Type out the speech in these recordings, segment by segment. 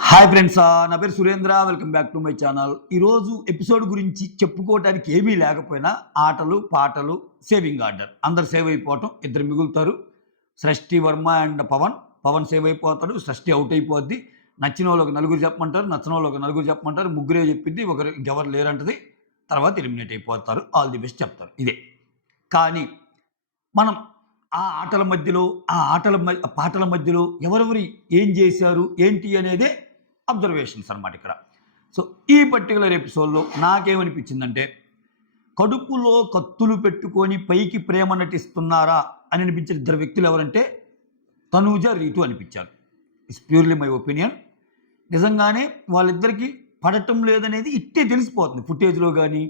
Hi friends, నా పేరు Surendra. Welcome back to my channel. ఈరోజు ఎపిసోడ్ గురించి చెప్పుకోవడానికి ఏమీ లేకపోయినా ఆటలు పాటలు సేవింగ్ ఆర్డర్ అందరు సేవ్ అయిపోవటం, ఇద్దరు మిగులుతారు. సృష్టి వర్మ అండ్ పవన్ సేవ్ అయిపోతాడు. సృష్టి అవుట్ అయిపోద్ది. నచ్చిన వాళ్ళు ఒక నలుగురు చెప్పమంటారు, నచ్చిన వాళ్ళు ఒక నలుగురు చెప్పమంటారు, ముగ్గురే చెప్పింది, ఒకరు ఇంకెవరు లేరంటది. తర్వాత ఎలిమినేట్ అయిపోతారు. ఆల్ ది బెస్ట్ చెప్తారు. ఇదే. కానీ మనం పాటల మధ్యలో ఎవరెవరు ఏం చేశారు ఏంటి అనేదే అబ్జర్వేషన్స్ అనమాట ఇక్కడ. సో ఈ పర్టికులర్ ఎపిసోడ్లో నాకేమనిపించిందంటే, కడుపులో కత్తులు పెట్టుకొని పైకి ప్రేమ నటిస్తున్నారా అని అనిపించిన ఇద్దరు వ్యక్తులు ఎవరంటే తనూజ, రీతు అనిపించారు. It's purely my opinion. నిజంగానే వాళ్ళిద్దరికీ పడటం లేదనేది ఇట్టే తెలిసిపోతుంది ఫుటేజ్లో. కానీ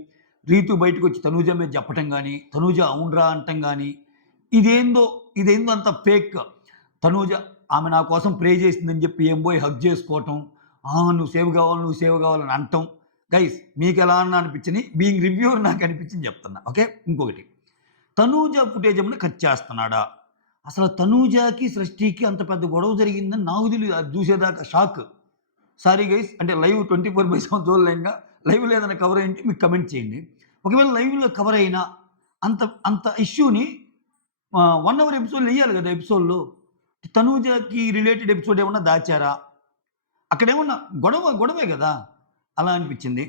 రీతు బయటకు వచ్చి తనూజ మీద చెప్పటం కానీ, తనూజ అవునరా అంటం కానీ, ఇదేందో అంత ఫేక్. తనూజ ఆమె నా కోసం ప్రే చేసిందని చెప్పి ఏం పోయి హగ్ చేసుకోవటం, నువ్వు సేవ్ కావాలని అంటాం. గైస్, మీకు ఎలా అన్నా అనిపించింది, బీయింగ్ రివ్యూర్ నాకు అనిపించింది చెప్తున్నా. ఓకే. ఇంకొకటి, తనూజ ఫుటేజ్ ఏమన్నా కట్ చేస్తున్నాడా? అసలు తనూజకి సృష్టికి అంత పెద్ద గొడవ జరిగిందని నాకు తెలియదు. అది చూసేదాకా షాక్. సారీ గైస్, అంటే లైవ్ 24/7 చూడలేంగా. లైవ్ లేదన్న కవర్ అయ్యింటే మీకు కమెంట్ చేయండి. ఒకవేళ లైవ్లో కవర్ అయినా అంత ఇష్యూని 1 అవర్ ఎపిసోడ్లు వేయాలి కదా. ఎపిసోడ్లో తనూజకి రిలేటెడ్ ఎపిసోడ్ ఏమన్నా దాచారా? అక్కడేమన్నా గొడవే కదా. అలా అనిపించింది.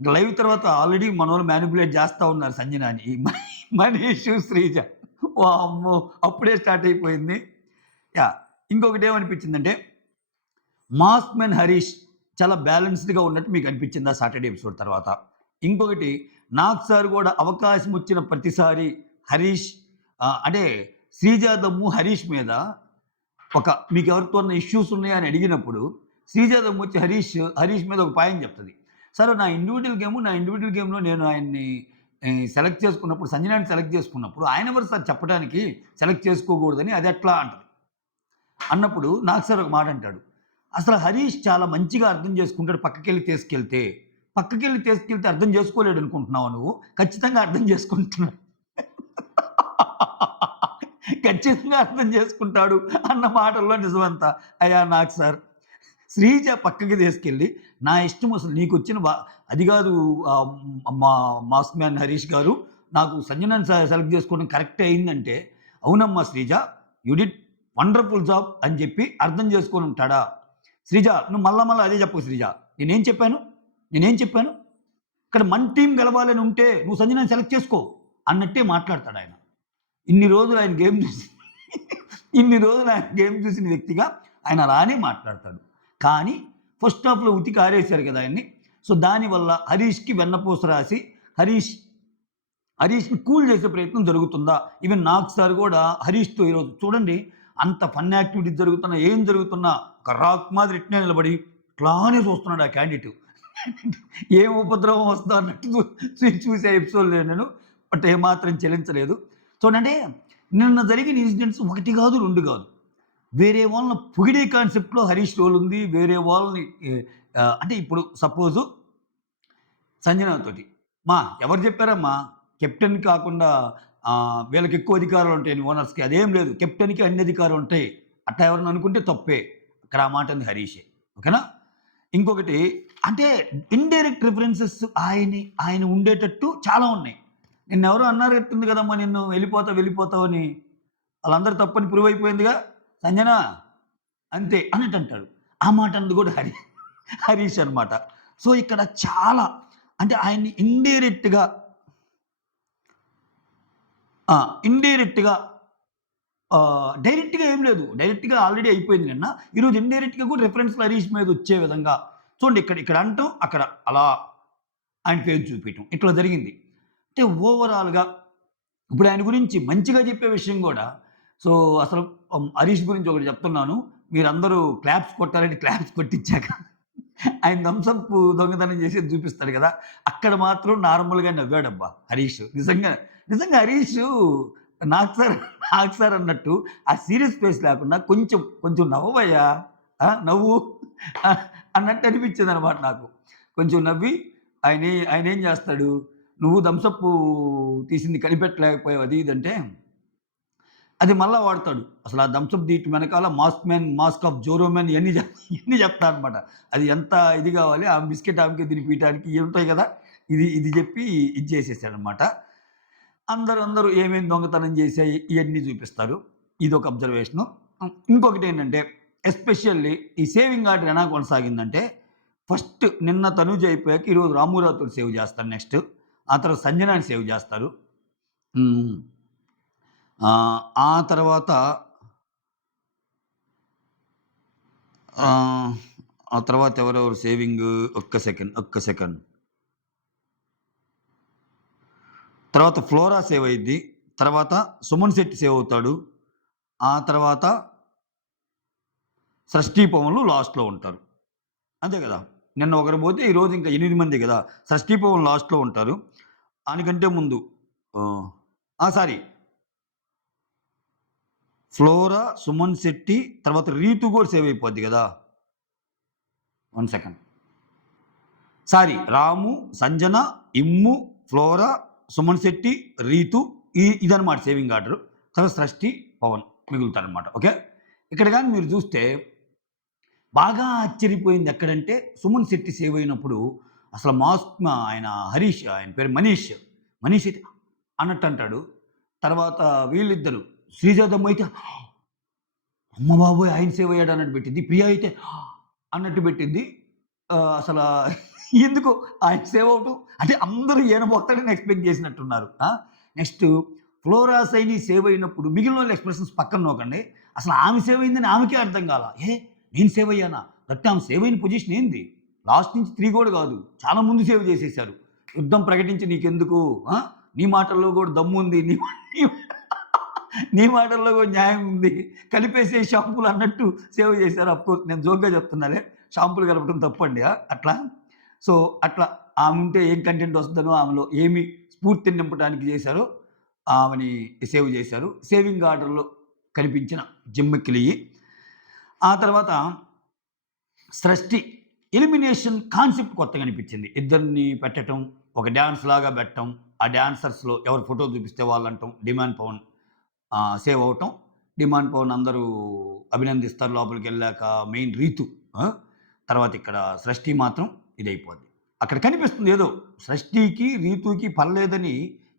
ఇంకా లైవ్ తర్వాత ఆల్రెడీ మన వాళ్ళు మ్యానిపులేట్ చేస్తూ ఉన్నారు సంజనాని, మనీషు, శ్రీజ. అమ్మో, అప్పుడే స్టార్ట్ అయిపోయింది. ఇంకొకటి ఏమనిపించిందంటే, మాస్ మెన్ హరీష్ చాలా బ్యాలెన్స్డ్గా ఉన్నట్టు మీకు అనిపించిందా సాటర్డే ఎపిసోడ్ తర్వాత? ఇంకొకటి, నాకు సార్ కూడా అవకాశం వచ్చిన ప్రతిసారి హరీష్ అంటే శ్రీజ దమ్ము హరీష్ మీద మీకు ఎవరితో ఇష్యూస్ ఉన్నాయని అడిగినప్పుడు శ్రీజ దమ్ము వచ్చి హరీష్ మీద ఒక పాయింట్ చెప్తుంది. సరే, నా ఇండివిజువల్ గేమ్లో నేను ఆయన్ని సెలెక్ట్ చేసుకున్నప్పుడు, సంజనాన్ని సెలెక్ట్ చేసుకున్నప్పుడు ఆయన ఎవరు సార్ చెప్పడానికి సెలెక్ట్ చేసుకోకూడదని, అది ఎట్లా అంటది. అన్నప్పుడు నాకు సార్ ఒక మాట అంటాడు, అసలు హరీష్ చాలా మంచిగా అర్థం చేసుకుంటాడు. పక్కకెళ్ళి తీసుకెళ్తే అర్థం చేసుకోలేడు అనుకుంటున్నావు నువ్వు? ఖచ్చితంగా అర్థం చేసుకుంటున్నాడు. ఖచ్చితంగా అర్థం చేసుకుంటాడు అన్న మాటల్లో నిజమంతా. అయ్యా నాకు సార్, శ్రీజ పక్కకి తీసుకెళ్ళి నా ఇష్టం, అసలు నీకు వచ్చిన అది కాదు మాస్ మ్యాన్ హరీష్ గారు, నాకు సంజనాన్ని సెలెక్ట్ చేసుకోవడం కరెక్టే అయిందంటే, అవునమ్మా Sreeja, you did wonderful job అని చెప్పి అర్థం చేసుకొని ఉంటాడా? శ్రీజ, నువ్వు మళ్ళా అదే చెప్పు. శ్రీజ, నేనేం చెప్పాను? ఇక్కడ మన టీం గెలవాలని ఉంటే నువ్వు సంజనాన్ని సెలెక్ట్ చేసుకో అన్నట్టే మాట్లాడతాడు ఆయన. ఇన్ని రోజులు ఆయన గేమ్ చూసిన వ్యక్తిగా ఆయన అలానే మాట్లాడతాడు. కానీ ఫస్ట్ హాఫ్లో ఉతికి ఆరేశారు కదా ఆయన్ని. సో దానివల్ల హరీష్కి వెన్నపూస రాసి హరీష్ని కూల్ చేసే ప్రయత్నం జరుగుతుందా? ఈవెన్ నాకు సార్ కూడా హరీష్తో ఈరోజు చూడండి, అంత ఫన్ యాక్టివిటీస్ జరుగుతున్నా, ఏం జరుగుతున్నా ఒక రాక్ మాదిరి ఇట్నే నిలబడి ఇట్లానే చూస్తున్నాడు ఆ క్యాండిడేట్. ఏం ఉపద్రవం వస్తుందో అన్నట్టు చూసే ఎపిసోడ్ లేదు నేను. బట్ ఏమాత్రం చెల్లించలేదు. చూడండి, నిన్న జరిగిన ఇన్సిడెంట్స్ 1 కాదు 2 కాదు. వేరే వాళ్ళని పొగిడే కాన్సెప్ట్లో హరీష్ రోల్ ఉంది. వేరే వాళ్ళని అంటే ఇప్పుడు సపోజు సంజనాతోటి, ఎవరు చెప్పారమ్మా కెప్టెన్ కాకుండా వీళ్ళకి ఎక్కువ అధికారాలు ఉంటాయని ఓనర్స్కి? అదేం లేదు, కెప్టెన్కి అన్ని అధికారాలు ఉంటాయి అట్లా ఎవరిని అనుకుంటే తప్పే. అక్కడ ఆ మాట ఉంది హరీషే. ఓకేనా? ఇంకొకటి, అంటే ఇండైరెక్ట్ రిఫరెన్సెస్ ఆయన ఉండేటట్టు చాలా ఉన్నాయి. నిన్నెవరో అన్నారు ఎట్టుంది కదమ్మా, నిన్ను వెళ్ళిపోతావు అని. వాళ్ళందరూ తప్పని ప్రూవ్ అయిపోయిందిగా. సంజన అంతే అన్నట్టు అంటాడు. ఆ మాట అన్నది కూడా హరీష్ అనమాట. సో ఇక్కడ చాలా, అంటే ఆయన్ని ఇండైరెక్ట్గా డైరెక్ట్గా ఏం లేదు, డైరెక్ట్గా ఆల్రెడీ అయిపోయింది నిన్న. ఈరోజు ఇండైరెక్ట్గా కూడా రిఫరెన్స్లు హరీష్ మీద వచ్చే విధంగా చూడండి. ఇక్కడ అంటాం, అక్కడ అలా ఆయన పేరు చూపించడం, ఇట్లా జరిగింది. అంటే ఓవరాల్గా ఇప్పుడు ఆయన గురించి మంచిగా చెప్పే విషయం కూడా. సో అసలు హరీష్ గురించి ఒకటి చెప్తున్నాను, మీరందరూ క్లాప్స్ కొట్టాలని క్లాప్స్ కొట్టించాక ఆయన థమ్సప్ దొంగతనం చేసి చూపిస్తాడు కదా, అక్కడ మాత్రం నార్మల్గా నవ్వాడబ్బా హరీష్. నిజంగా హరీష్ నాకు సార్ అన్నట్టు ఆ సీరియస్ ఫేస్ లేకుండా కొంచెం నవ్వయ్యా, నవ్వు అన్నట్టు అనిపించింది అనమాట నాకు. కొంచెం నవ్వి ఆయన ఏం చేస్తాడు, నువ్వు థమ్సప్ తీసింది కనిపెట్టలేకపోయావు అది ఇదంటే, అది మళ్ళా వాడతాడు. అసలు ఆ థమ్స్ అప్ దీటి వెనకాల mask man, mask of Zoro man ఇయన్నీ చెప్తాడనమాట. అది ఎంత ఇది కావాలి, ఆ బిస్కెట్ ఆమెకే తినిపియటానికి ఇయి ఉంటాయి కదా! ఇది చెప్పి ఇది చేసేసాడనమాట. అందరూ ఏమేమి దొంగతనం చేశాయి ఇయన్నీ చూపిస్తారు. ఇదొక అబ్జర్వేషను. ఇంకొకటేంటంటే ఎస్పెషల్లీ ఈ సేవింగ్ ఆర్డర్ ఎలా కొనసాగిందంటే, ఫస్ట్ నిన్న తనూజ అయిపోయాక ఈరోజు రాము రాథోడ్ సేవ్ చేస్తారు నెక్స్ట్. ఆ తర్వాత సంజనాని సేవ్ చేస్తారు. హ్మ్. ఆ తర్వాత ఆహ్, ఆ తర్వాత ఎవరెవరు సేవింగు ఒక్క సెకండ్. తర్వాత ఫ్లోరా సేవ్ అయిద్ది. తర్వాత సుమన్ శెట్టి సేవ్ అవుతాడు. ఆ తర్వాత షష్ఠీ పవన్‌లు లాస్ట్‌లో ఉంటారు. అంతే గదా! నిన్న ఒకరు పోతే ఈరోజు ఇంకా 8 మందే గదా! షష్ఠీ పవన్ లాస్ట్‌లో ఉంటారు. దానికంటే ముందు ఆహ్, ఆ! సారీ ఫ్లోరా, సుమన్ శెట్టి తర్వాత రీతు గూడా సేవ్ అయిపోద్ది గదా! 1 సెకండ్. సారీ రాము, సంజన, ఇమ్ము, ఫ్లోరా, సుమన్ శెట్టి, రీతు ఇదనమాట సేవింగ్ ఆర్డర్. తర్వాత సృష్టి, పవన్ మిగులుతారనమాట. ఓకే. ఇక్కడ గాని మీరు చూస్తే బాగా ఆశ్చర్యపోయింది ఎక్కడంటే సుమన్ శెట్టి సేవ్ అయినప్పుడు అసలు ఆయన హరీష్ ఆయన పేరు మనీష్. మనీష్ అయితే అన్నట్టు అంటాడు. తర్వాత వీళ్ళిద్దరు శ్రీజాదమ్మ అయితే అమ్మ బాబోయ్! ఆయన సేవ్ అయ్యాడు అన్నట్టు పెట్టింది. ప్రియ అయితే అన్నట్టు పెట్టింది. అసల ఎందుకో ఆయన సేవ్ అవ్వటం అంటే అందరూ ఈయన పోతాడని ఎక్స్‌పెక్ట్ చేసినట్టున్నారు. నెక్స్ట్ ఫ్లోరా సైని సేవ్ అయినప్పుడు మిగిలినోళ్ళ ఎక్స్‌ప్రెషన్స్ పక్కన నూకండి. అసలు ఆమె సేవ్ అయిందని ఆమెకే అర్థం కాల. నేను సేవ్ అయ్యానా? దట్ ఆమె సేవ్ అయిన పొజిషన్ ఏంది? లాస్ట్ నుంచి 3 కూడా కాదు. చాలా ముందు సేవ్ చేసేసారు. యుద్ధం ప్రకటించి నీకెందుకు? ఆ! నీ మాటల్లో కూడా దమ్ముంది. నీ నీ మాటల్లో కూడా న్యాయం ఉంది. కలిపేసే షాంపూలు అన్నట్టు సేవ్ చేశారు. అఫ్‌కోర్స్ నేను జోక్‌గా చెప్తున్నాలే. షాంపూలు కలపడం తప్పండి. అట్లా. సో, అట్లా ఆమె ఉంటే ఏం కంటెంట్ వస్తదనో, ఆమెలో ఏమి స్ఫూర్తిని నింపడానికి చేశారో ఆమెని సేవ్ చేశారు. సేవింగ్ ఆర్డర్‌లో కనిపించిన జిమ్మిక్కులియి. ఆ తర్వాత సృష్టి ఎలిమినేషన్ కాన్సెప్ట్ కొత్తగా అనిపించింది. ఇద్దరిని పెట్టటం, ఒక డాన్స్ లాగా పెట్టటం, ఆ డాన్సర్స్‌లో ఎవరు ఫోటో చూపిస్తే వాళ్ళంటం, డిమాండ్ పవన్ సేవ్ అవ్వటం. డిమాండ్ పవన్ అందరూ అభినందిస్తారు లోపలికెళ్ళాక. మెయిన్ రీతు. ఆ! తర్వాత ఇక్కడ సృష్టి మాత్రం ఇదైపోద్ది. అక్కడ కనిపిస్తుంది ఏదో సృష్టికి, రీతుకి పర్లేదని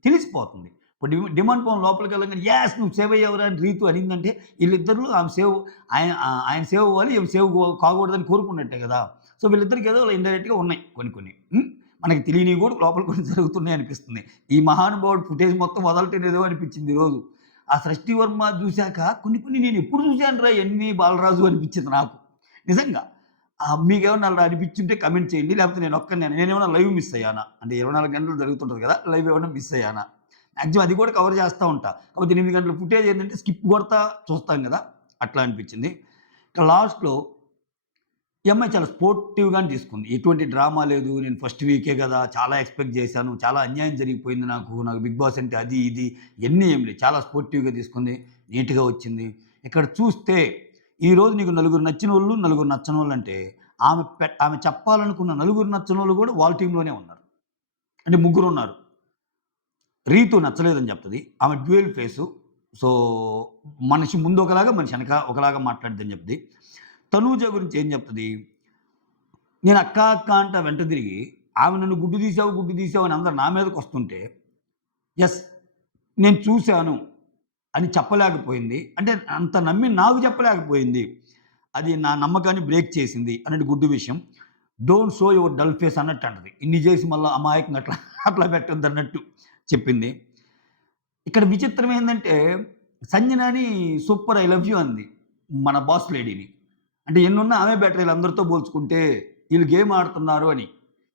తెలిసిపోతుంది. ఇప్పుడు డిమాండ్ పవన్ లోపలికెళ్ళంగానే యాస్ నువ్వు సేవ్ అయ్యావురా అని రీతు అనిందంటే వీళ్ళిద్దరిలో ఆమె సేవ్ ఆయన సేవ్ అవ్వాలి, ఈమె సేవ్ కాకూడదని కోరుకున్నట్టే కదా! సో, వీళ్ళిద్దరికి ఏదో ఇండైరెక్ట్‌గా ఉన్నాయి కొన్ని. మనకి తెలియనివి కూడా లోపల కొన్ని జరుగుతున్నాయి అనిపిస్తుంది. ఈ మహానుభావుడు ఫుటేజ్ మొత్తం వదలటం అనిపించింది ఈరోజు. ఆ సృష్టి వర్మ చూసాక కొన్ని నేను ఎప్పుడు చూసానురా ఇయన్నీ బాలరాజు అనిపించింది నాకు. నిజంగా. మీకేమన్నా అలా అనిపించుంటే కామెంట్ చేయండి. లేకపోతే నేనేమన్నా లైవ్ మిస్ అయ్యానా? అంటే 24 గంటలు జరుగుతుంటది కదా! లైవ్ ఏమన్నా మిస్ అయ్యానా? మాక్సిమం అది కూడా కవర్ చేస్తా ఉంటా. కాకపోతే 8 గంటల ఫుటేజ్ ఏంటంటే స్కిప్ కొడతా చూస్తాం కదా! అట్లా అనిపించింది. ఇక లాస్ట్‌లో ఈ అమ్మాయి చాలా స్పోర్టివ్‌గానే తీసుకుంది. ఎటువంటి డ్రామా లేదు. నేను ఫస్ట్ వీకే గదా! చాలా ఎక్స్‌పెక్ట్ చేశాను. చాలా అన్యాయం జరిగిపోయింది నాకు. నాకు 'బిగ్ బాస్' అంటే అది, ఇది ఇయన్నీ ఏం లేదు. చాలా స్పోర్టివ్‌గా తీసుకుంది. నీట్‌గా వచ్చింది. ఇక్కడ చూస్తే ఈరోజు నీకు నలుగురు నచ్చినోళ్ళు, నలుగురు నచ్చనోళ్ళంటే ఆమె చెప్పాలనుకున్న నలుగురు నచ్చనోళ్ళు గూడా వాళ్ళ టీమ్‌లోనే ఉన్నారు. అంటే ముగ్గురున్నారు. రీతు నచ్చలేదని చెప్తది. ఆమె డ్యూయల్ ఫేసు. సో, మనిషి ముందు ఒకలాగా, మనిషి వెనక ఒకలాగా మాట్లాడిద్దని చెప్తది. తనూజ గురించి ఏం చెప్తది? నేను అక్క, అక్క అంట వెంట తిరిగి, ఆమె నన్ను గుడ్డు తీసావు అని అందరూ నా మీదకొస్తుంటే, యెస్ నేను చూసాను అని చెప్పలేకపోయింది. అంటే అంత నమ్మి నాకు చెప్పలేకపోయింది. అది నా నమ్మకాన్ని బ్రేక్ చేసింది అన్నట్టు గుడ్డు విషయం. Don't show your dull face అన్నట్టు అంటది. ఇన్ని చేసి మళ్ళా అమాయకంగా అట్లా పెట్టొద్దన్నట్టు చెప్పింది. ఇక్కడ విచిత్రం ఏందంటే, సంజనాని సూపర్ ఐ లవ్ యూ అంది. మన బాస్ లేడీని. అంటే ఎన్నున్నా ఆమె బెటర్ ఈళ్ళందరితో పోల్చుకుంటే. ఈళ్ళు గేమ్ ఆడుతున్నారు అని.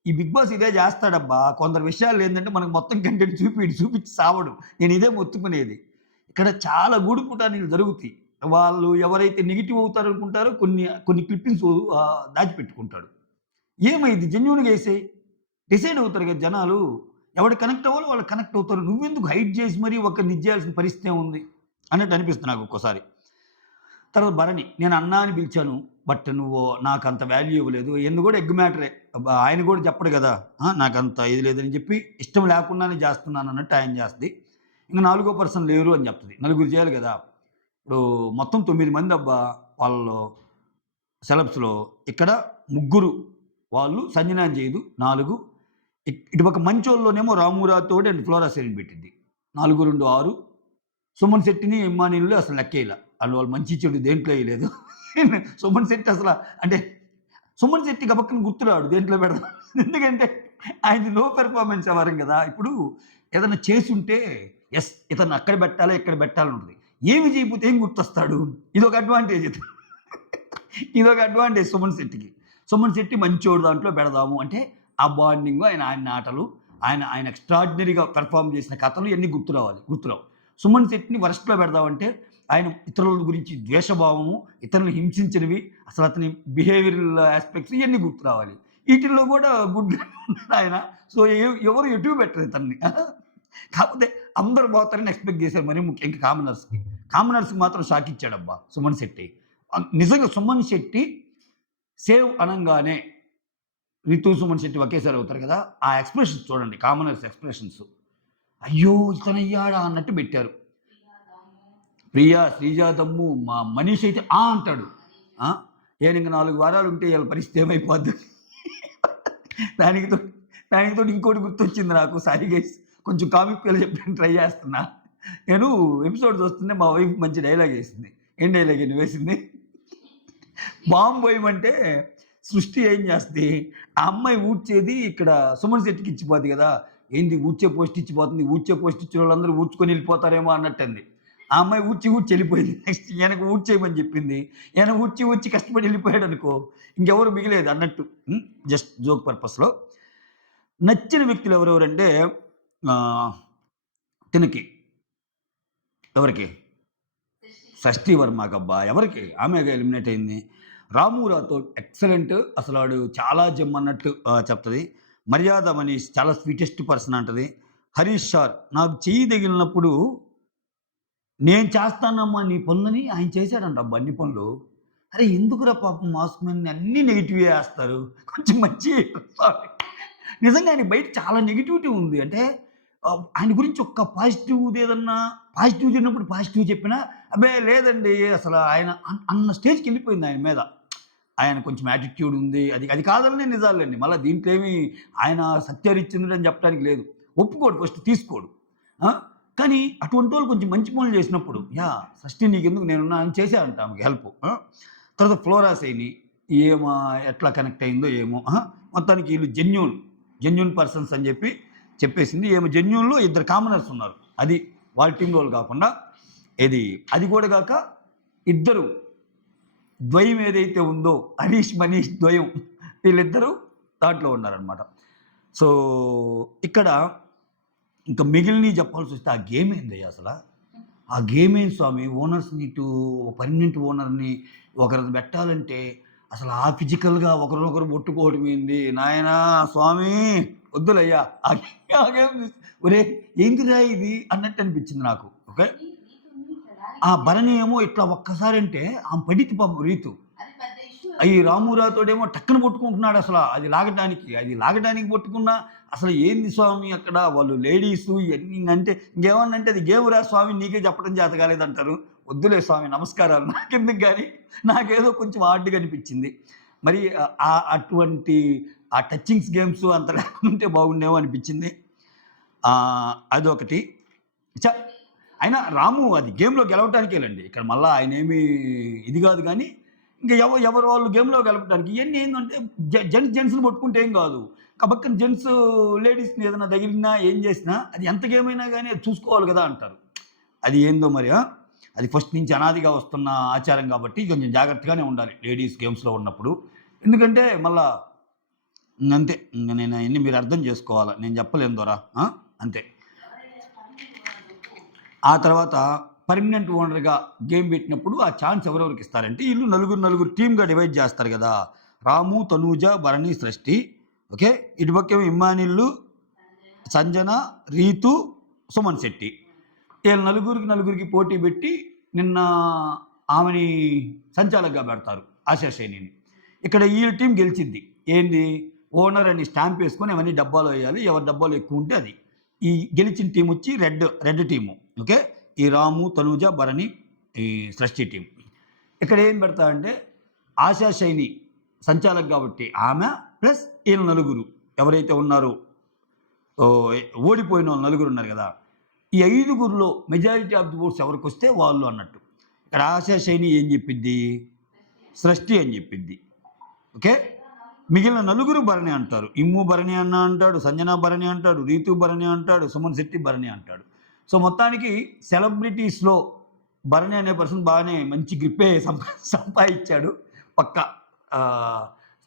ఈ బిగ్ బాస్ ఇదే చేస్తాడబ్బా! కొందరు విషయాల్లో ఏందంటే మనకు మొత్తం కంటెంట్ చూపించి సావడు. నేను ఇదే మొత్తుకునేది. ఇక్కడ చాలా గూడుపుటానీలు జరుగుతాయి. వాళ్ళు ఎవరైతే నెగెటివ్ అవుతారనుకుంటారో కొన్ని క్లిప్పింగ్స్ దాచిపెట్టుకుంటాడు. ఏమైద్ది జెన్యూన్‌గా ఎసేయి. డిసైడ్ అవుతారు కదా జనాలు. ఎవడు కనెక్ట్ అవ్వాలో వాళ్ళు కనెక్ట్ అవుతారు. నువ్వెందుకు హైడ్ చేసి మరీ ఒకరిని ఇది చేయాల్సిన పరిస్థితి ఏముంది? అన్నట్టు అనిపిస్తుంది నాకు ఒక్కోసారి. తర్వాత భరణి. నేను అన్నా అని పిలిచాను. బట్ నువ్వు నాకంత వాల్యూ ఇవ్వలేదు. ఈయనది కూడా ఎగ్ మ్యాటరే. ఆయన కూడా చెప్పడు గదా! నాకంత ఇది లేదని చెప్పి ఇష్టం లేకుండానే చేస్తున్నానన్నట్టు ఆయన చేస్తది. ఇంక నాలుగో పర్సన్ లేరు అని చెప్తది. నలుగురు చేయాలి గదా! ఇప్పుడు మొత్తం 9 మంది అబ్బా వాళ్ళలో సెలబ్స్‌లో. ఇక్కడ ముగ్గురు వాళ్ళు, సంజన చేయదు 4, ఇటుపక్క మంచోళ్ళలోనేమో రాము రాథోడ్ అండ్ ఫ్లోరా సేన్ పెట్టింది. 4, 2, 6. సుమన్ శెట్టిని, ఇమ్మాన్యుల్‌ని అసలు లెక్కేయల. వాళ్ళు మంచి చెడు దేంట్లో ఎయలేదు. సుమన్ శెట్టి అంటే సుమన్ శెట్టి గబక్కన గుర్తురాడు దేంట్లో పెడదాం. ఎందుకంటే ఆయనది నో పెర్ఫార్మన్స్ వ్యవహారం కదా! ఇప్పుడు ఏదైనా చేసుంటే యెస్ ఇతన్ని అక్కడ పెట్టాలి, ఇక్కడ పెట్టాలని ఉంటది. ఏమి చేయకపోతే ఏం గుర్తొస్తాడు? ఇదొక అడ్వాంటేజ్ ఇది. ఇదొక అడ్వాంటేజ్ సుమన్ శెట్టికి. సుమన్ శెట్టి మంచోడు దాంట్లో పెడదాము అంటే ఆ బాండింగు, ఆయన ఆటలు, ఆయన ఎక్స్ట్రార్డినరీగా పెర్ఫార్మ్ చేసిన కథలు ఇయన్నీ గుర్తురావు. సుమన్ శెట్టిని వరస్ట్‌లో పెడదామంటే ఆయన ఇతరుల గురించి ద్వేషభావము, ఇతరులను హింసించినవి, అసలు అతని బిహేవియరల్ యాస్పెక్ట్స్ ఇయన్నీ గుర్తు రావాలి. ఈటిల్లో కూడా గుడ్‌గానే ఉన్నాడు ఆయన. సో, ఎవరు ఎటు పెట్టరు ఇతన్ని. కాకపోతే అందరూ పోతారని ఎక్స్‌పెక్ట్ చేశారు. మరీ ముఖ్యంగా కామనర్స్‌కి. కామనర్స్‌కి మాత్రం షాక్ ఇచ్చాడబ్బా సుమన్ శెట్టి. నిజంగా సుమన్ శెట్టి సేవ్ అనంగానే రితు, సుమన్ శెట్టి ఒకేసారి అవుతారు కదా! ఆ ఎక్స్‌ప్రెషన్స్ చూడండి కామనర్స్ ఎక్స్‌ప్రెషన్స్. అయ్యో! ఇతనయ్యాడా అన్నట్టు పెట్టారు. ప్రియా, శ్రీజ దమ్ము, మా మనీష్ అయితే అంటాడు. నేను ఇంక 4 వారాలు ఉంటే ఈళ్ళ పరిస్థితి ఏమైపోద్ది. దానికి తోడు ఇంకోటి గుర్తొచ్చింది నాకు. సారీ గైస్ కొంచెం కామిక్ వేలో చెప్పడానికి ట్రై చేస్తున్నా. నేను ఎపిసోడ్ చూస్తుంటే మా వైఫ్ మంచి డైలాగ్ ఏసింది. ఏం డైలాగే నువ్వేసింది? బాంబు వేయమంటే సృష్టి ఏం చేస్తది, ఆ అమ్మాయి ఊడ్చేది ఇక్కడ సుమన్ శెట్టికి ఇచ్చిపోద్ది కదా! ఏంది ఊడ్చే పోస్ట్ ఇచ్చిపోతుంది, ఊడ్చే పోస్ట్ ఇచ్చిన వాళ్ళందరూ ఊడ్చుకొని వెళ్ళిపోతారేమో అన్నట్టంది. ఆ అమ్మాయి ఊడ్చి వెళ్ళిపోయింది. నెక్స్ట్ ఈయనకు ఊడ్చేయమని చెప్పింది. ఈయన ఊడ్చి కష్టపడి వెళ్ళిపోయాడనుకో ఇంకెవరు మిగిలేదు అన్నట్టు. జస్ట్ జోక్ పర్పస్‌లో. నచ్చిన వ్యక్తులు ఎవరెవరంటే తినకి ఎవరికి? షష్ఠీ వర్మకబ్బా! ఎవరికి? ఆమెగా ఎలిమినేట్ అయింది. రాము రాథోడ్ ఎక్సలెంట్. అసలు ఆడు చాలా జెమ్ అన్నట్టు చెప్తది. మర్యాద మనీష్ చాలా స్వీటెస్ట్ పర్సన్ అంటది. హరీష్ సార్ నాకు చెయ్యి తగిలినప్పుడు నేను చేస్తానమ్మా నీ పనులని ఆయన చేశాడంటబ్బా అన్ని పనులు. అరే ఎందుకురా పాపం మాస్ మెన్ అన్నీ నెగెటివే ఏస్తారు. కొంచెం మంచి నిజంగా ఆయన బయట చాలా నెగటివిటీ ఉంది. అంటే ఆయన గురించి ఒక్క పాజిటివ్‌దేదన్నా పాజిటివ్ జరిగినప్పుడు పాజిటివ్ చెప్పినా, అబ్బే లేదండి అసలు ఆయన అన్న స్టేజ్‌కెళ్ళిపోయింది ఆయన మీద. ఆయన కొంచెం యాటిట్యూడ్ ఉంది. అది కాదనే నిజాలండి. మళ్ళా దీంట్లో ఏమి ఆయన సత్యహరిశ్చంద్రుడు అని చెప్పడానికి లేదు. ఒప్పుకోడు ఫస్ట్ తీసుకోడు. కానీ అటువంటోళ్ళు కొంచెం మంచి పనులు చేసినప్పుడు షష్ఠి నీకెందుకు నేనున్నా అని చేశాడంట ఆమెకి హెల్ప్. తర్వాత ఫ్లోరా సైని ఎట్లా కనెక్ట్ అయిందో ఏమో. మొత్తానికి వీళ్ళు జెన్యూన్ పర్సన్స్ అని చెప్పేసింది. జెన్యూన్‌లో 2 కామనర్స్ ఉన్నారు. అది వాళ్ళ టీంలో వాళ్ళు కాకుండా అది కూడా కాక ఇద్దరు ద్వయం ఏదైతే ఉందో హరీష్, మనీష్ ద్వయం వీళ్ళిద్దరూ దాంట్లో ఉన్నారనమాట. సో, ఇక్కడ ఇంకా మిగిలినవి చెప్పాల్సొస్తే ఆ గేమ్ ఏందయ్యా అసలా? ఆ గేమ్ ఏంది స్వామి? ఓనర్స్‌ని పర్మనెంట్ ఓనర్‌ని ఒకరిని పెట్టాలంటే అసలు ఆ ఫిజికల్‌గా ఒకరినొకరు ముట్టుకోవడం ఏంది? నాయనా స్వామి వద్దులయ్యా. ఆ గేమ్ చూసి ఒరేయ్! ఏందిరా ఇది అన్నట్టు అనిపించింది నాకు. ఓకే. ఆ భరణి ఏమో ఇట్లా ఒక్కసారంటే ఆమె పడిద్ది పాపం రీతు. ఈ రామురాతోడేమో టక్కున పట్టుకుంటున్నాడు అసల. అది లాగడానికి పట్టుకున్నా అసలు ఏంది స్వామి అక్కడ వాళ్ళు లేడీసు ఇయన్నీ అంటే ఇంకేమన్నా అంటే అది గేమురా స్వామి నీకే చెప్పడం చేత కాలేదంటారు. వద్దులే స్వామి నమస్కారాలు నాకెందుకు గాని నాకేదో కొంచెం హార్డ్‌గా అనిపించింది. మరి అటువంటి ఆ టచింగ్స్ గేమ్స్ అంత లేకుంటే బాగుండేమో అనిపించింది. అదొకటి. చ అయినా రాము అది గేమ్‌లో గెలవటానికేలెండి. ఇక్కడ మళ్ళా ఆయనేమి ఇది కాదు గానీ ఇంక ఎవరు వాళ్ళు గేమ్‌లో గెలపడానికి ఇయన్నీ ఏందంటే జెంట్స్‌ని పట్టుకుంటే ఏం కాదు. కబక్కన జెంట్స్ లేడీస్‌ని ఏదైనా తగిలినా ఏం చేసినా అది ఎంత గేమ్ అయినా గానీ అది చూసుకోవాలి కదా అంటారు. అది ఏందో మరి అది ఫస్ట్ నుంచి అనాదిగా వస్తున్న ఆచారం కాబట్టి కొంచెం జాగ్రత్తగానే ఉండాలి లేడీస్ గేమ్స్‌లో ఉన్నప్పుడు. ఎందుకంటే మళ్ళా అంతే. ఇంక నేను అయన్నీ మీరు అర్థం చేసుకోవాలా. నేను చెప్పలేను దొర. అంతే. ఆ తర్వాత పర్మనెంట్ ఓనర్‌గా గేమ్ పెట్టినప్పుడు ఆ ఛాన్స్ ఎవరెవరికి ఇస్తారంటే ఈళ్ళు నలుగురు టీమ్‌గా డివైడ్ చేస్తారు కదా! రాము, తనూజ, భరణి, సృష్టి. ఓకే. ఇటుపక్కేమో ఇమ్మాన్యుల్, సంజన, రీతు, సుమన్ శెట్టి. ఈళ్ళ నలుగురికి పోటీ పెట్టి నిన్న ఆమెని సంచాలకుగా పెడతారు ఆశా శేనిని. ఇక్కడ ఈళ్ళ టీం గెలిచిద్ది. ఏంది ఓనర్ అని స్టాంప్ వేసుకొని అవన్నీ డబ్బాలో వేయాలి. ఎవరి డబ్బాలో ఎక్కువ ఉంటే అది. ఈ గెలిచిన టీం వచ్చి రెడ్ టీము. ఓకే. ఈ రాము, తనూజ, భరణి ఈ సృష్టి టీం. ఇక్కడ ఏం పెడతా అంటే ఆశా శైని సంచాలక్ కాబట్టి ఆమె ప్లస్ వీళ్ళ నలుగురు ఎవరైతే ఉన్నారో ఓడిపోయిన వాళ్ళు నలుగురు ఉన్నారు కదా, ఈ 5గురిలో మెజారిటీ ఆఫ్ ది ఓట్స్ ఎవరికి వస్తే వాళ్ళు అన్నట్టు. ఇక్కడ ఆశా శైని ఏం చెప్పిద్ది, సృష్టి అని చెప్పిద్ది. ఓకే, మిగిలిన నలుగురు భరణి అంటారు. ఇమ్ము భరణి అన్న అంటాడు, సంజన భరణి అంటాడు, రీతు భరణి అంటాడు, సుమన్ శెట్టి భరణి అంటాడు. సో మొత్తానికి సెలబ్రిటీస్లో భరణి అనే పర్సన్ బాగానే మంచి గ్రిప్పే సంపాదించాడు పక్క.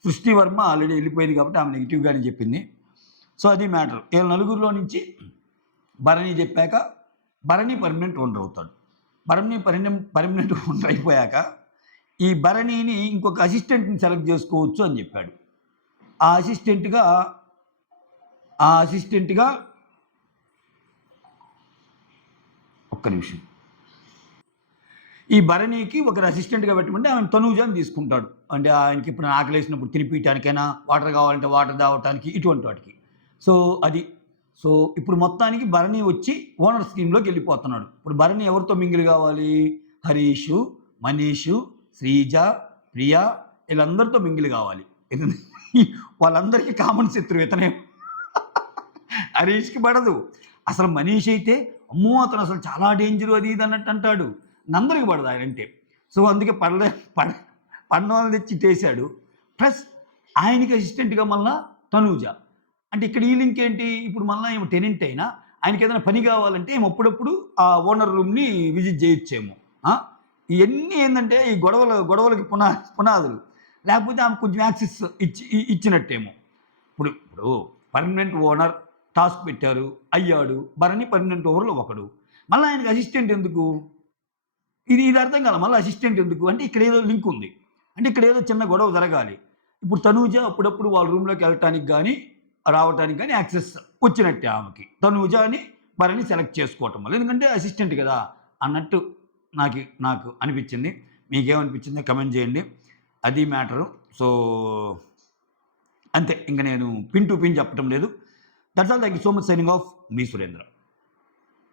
సృష్టి వర్మ ఆల్రెడీ వెళ్ళిపోయింది కాబట్టి ఆమె నెగిటివ్గానే చెప్పింది. సో అది మ్యాటర్. వీళ్ళ నలుగురిలో నుంచి భరణి చెప్పాక భరణి పర్మనెంట్ ఓనర్ అవుతాడు. భరణి పర్మనెంట్ ఓనర్ అయిపోయాక ఈ భరణిని ఇంకొక అసిస్టెంట్ని సెలెక్ట్ చేసుకోవచ్చు అని చెప్పాడు. ఆ అసిస్టెంట్గా ఒక్క నిమిషం, ఈ భరణికి ఒకరు అసిస్టెంట్గా పెట్టమంటే ఆమె తనూజాని తీసుకుంటాడు. అంటే ఆయనకి ఇప్పుడు ఆకలి వేసినప్పుడు తినిపించడానికైనా, వాటర్ కావాలంటే వాటర్ తాగటానికి, ఇటువంటి వాటికి. సో అది. సో ఇప్పుడు మొత్తానికి భరణి వచ్చి ఓనర్ స్కీమ్లోకి వెళ్ళిపోతున్నాడు. ఇప్పుడు భరణి ఎవరితో మింగిల్ కావాలి, హరీషు, మనీషు, శ్రీజ, ప్రియా, వీళ్ళందరితో మింగిల్ కావాలి. వాళ్ళందరికీ కామన్ శత్రువు ఇతనే. హరీష్కి పడదు అసలు. మనీష్ అయితే అమ్మో అతను అసలు చాలా డేంజరు అది ఇది అన్నట్టు అంటాడు. అందరికి పడదు ఆయన అంటే. సో అందుకే పడిన వాళ్ళని తెచ్చి చేశాడు. ప్లస్ ఆయనకి అసిస్టెంట్గా మళ్ళీ తనూజ. అంటే ఇక్కడ ఈ లింక్ ఏంటి, ఇప్పుడు మళ్ళీ ఏమో టెనెంట్ అయినా ఆయనకి ఏదైనా పని కావాలంటే ఏమో అప్పుడప్పుడు ఆ ఓనర్ రూమ్ని విజిట్ చేయొచ్చేమో. ఇవన్నీ ఏంటంటే ఈ గొడవలకి పునాదులు. లేకపోతే ఆమె కొంచెం యాక్సెస్ ఇచ్చినట్టేమో. ఇప్పుడు పర్మనెంట్ ఓనర్ టాస్క్ పెట్టారు, అయ్యాడు. భరణి పర్మనెంట్ ఓవర్లో ఒకడు. మళ్ళీ ఆయనకి అసిస్టెంట్ ఎందుకు, ఇది అర్థం కాదు. మళ్ళీ అసిస్టెంట్ ఎందుకు అంటే ఇక్కడ ఏదో లింక్ ఉంది. అంటే ఇక్కడ ఏదో చిన్న గొడవ జరగాలి. ఇప్పుడు తనూజ అప్పుడప్పుడు వాళ్ళ రూమ్లోకి వెళ్ళటానికి కానీ రావటానికి కానీ యాక్సెస్ వచ్చినట్టే ఆమెకి. తనూజని భరణి సెలెక్ట్ చేసుకోవటం వల్ల, ఎందుకంటే అసిస్టెంట్ కదా అన్నట్టు నాకు అనిపించింది. మీకేమనిపించిందో కమెంట్ చేయండి. అది మ్యాటరు. సో అంతే, ఇంకా నేను పిన్ టు పిన్ చెప్పడం లేదు. That's all. Thank you so much. Signing off, me Surendra.